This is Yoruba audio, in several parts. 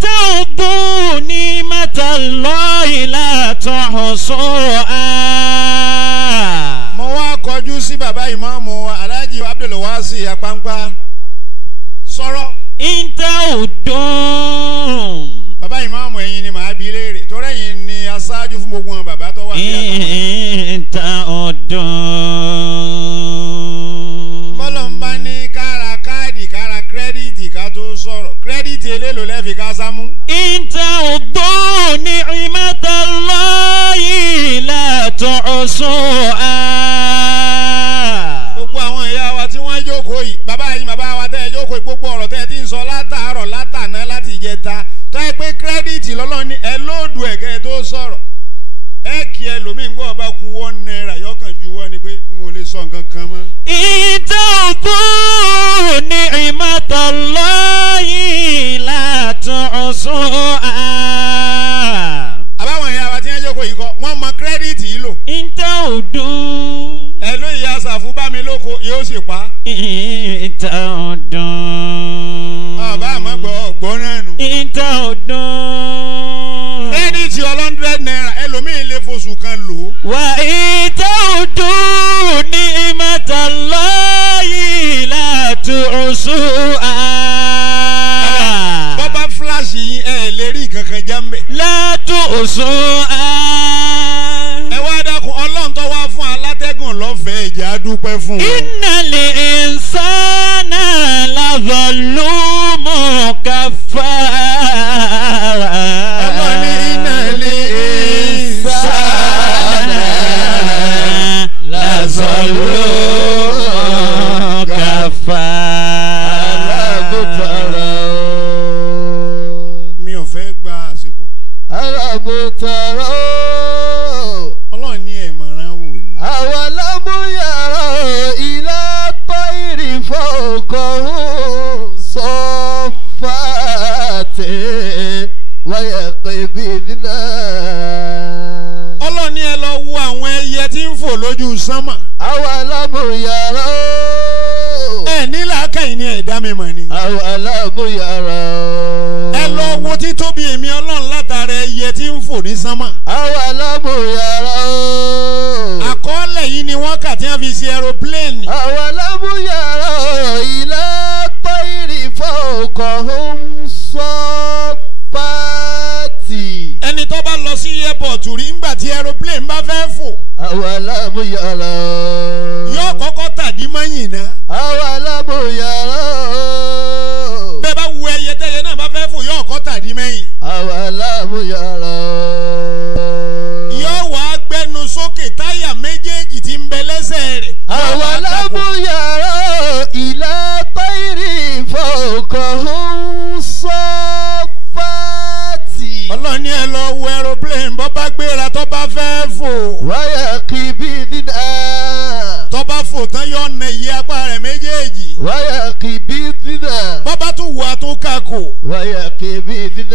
تعدوا نعمة الله لا تحصوها. mo wá kọjú sí bàbá ìmáàmù Alhaji Abdulwasi Apampa sọ̀rọ̀. إن تعدوا. bàbá ìmáàmù ẹ̀yin ni màá bi léèrè torí ẹ̀yin ni aṣáájú fún gbogbo wọn bàbá tó wà ní àtàwọn. إن تعدوا. bọ́lọ̀ ń bá ní kára káàdì kára kírẹ́díìtì ká tó sọ̀rọ̀ kírẹ́díìtì eléèlò lẹ́ẹ̀fi ká sámú. إن تعدوا نعمة الله لا تحصوها. gbogbo àwọn ìyá wa tí wọ́n jókòó yìí bàbá yìí bàbá wa tẹ́ ẹ jókòó yìí gbogbo ọ̀rọ̀ tẹ́ ẹ ti ń sọ látàárọ̀ látàná láti ìjẹta tọ́ ẹ pé kírẹ́díìtì lọ́lọ́ ní ẹ lóòdù ẹ̀kẹ́ ẹ tó sọ̀rọ̀ ẹ kí ẹlòmíín gbọ́ ọba kú €1 yọkàn ju wọ́n ni pé n ò lè sọ nǹkan kan mọ́. إن تعدوا نعمة الله لا تحصوها. àbáwọn ìyá wa tí wọ́n jókòó yìí kọ́ wọ́n mọ kírẹ́díìtì yìí lò. إن تعدوا. ẹ ló ìyá sàfù bá mi lóko yóò sì pa. إن تعدوا. ọba àmọ́ gbọ́ ọ̀gbọ́n náà nù. إن تعدوا. kírẹ́díìtì €100 ẹlòmíín lè fosùn kan lò ó. وإن تعدوا نعمة الله لا تحصوها. bọ́bá fúláṣì yín ẹ lè rí nǹkan kan já ń bẹ̀. لا تحصوها. ẹ wá dákun ọlọ́run tó wá fún alátẹ́gùn lọ́fẹ̀ẹ́ ìjà dúpẹ́ fún un. إن الإنسان لظلوم كفار. ọlọ́run ní iná lè الإنسان لظلوم كفار. mi ò fẹ́ gba àsìkò. ọlọ́run ní ẹ̀mọ̀ràn wò ni. أولم يروا إلى الطير فوقهم صافات ويقبضن. ọlọ́run ní ẹ lọ wo àwọn ẹyẹ tí ń fò lójú sánmà. أولم يروا. ẹ ní làákàyè ni ẹ̀dá mi mọ̀ ni. أولم يروا. ẹ lọ wo títóbi èmi ọlọ́run látara ẹyẹ tí ń fò ní sánmà. أولم يروا. àkọọ́lẹ̀ yìí ni wọ́n kà tí wọ́n fi ṣe aeroplane. أولم يروا إلى الطير فوقهم صافات. ẹni tó bá lọ sí airport rí ńgbà tí aeroplane bá fẹ́ fò. أولم يروا. yóò kọ́kọ́ tàdí mọ́yìn náà. أولم يروا. bẹ́ẹ̀ bá wo ẹyẹ tẹ́yẹ náà bá fẹ́ fò yóò kọ́ tàdí mẹ́yìn. أولم يروا. yóò wá gbẹ́nu sókè táyà méjèèjì tí ń bẹ lẹ́sẹ̀ rẹ̀. أولم يروا إلى الطير فوقهم صافات. ọlọ́run ní ẹ lọ wo aeroplane bọ́ bá gbéra tó bá fẹ́ fò. ويقبضن. tó bá fò tán yóò na iye apá rẹ̀ méjèèjì. ويقبضن. bọ́ bá tún wà tún kakò. ويقبضن.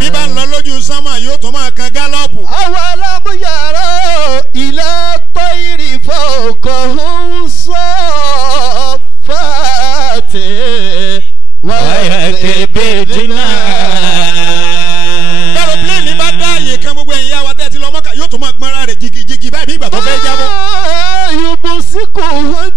bí bá ń lọ lójú sánmà yóò tún máa kan gálọ́ọ̀pù. أولم يروا إلى الطير فوقهم صافات ويقبضن. aeroplane bá dá àyè kan gbogbo ẹ̀yìn yá wa tẹ́ ti lọ mọ́kà yóò tún máa gbọ́nra rẹ̀ jìgìjìgì báyìí bí ìgbà tó fẹ́ jábọ́. يمسكهن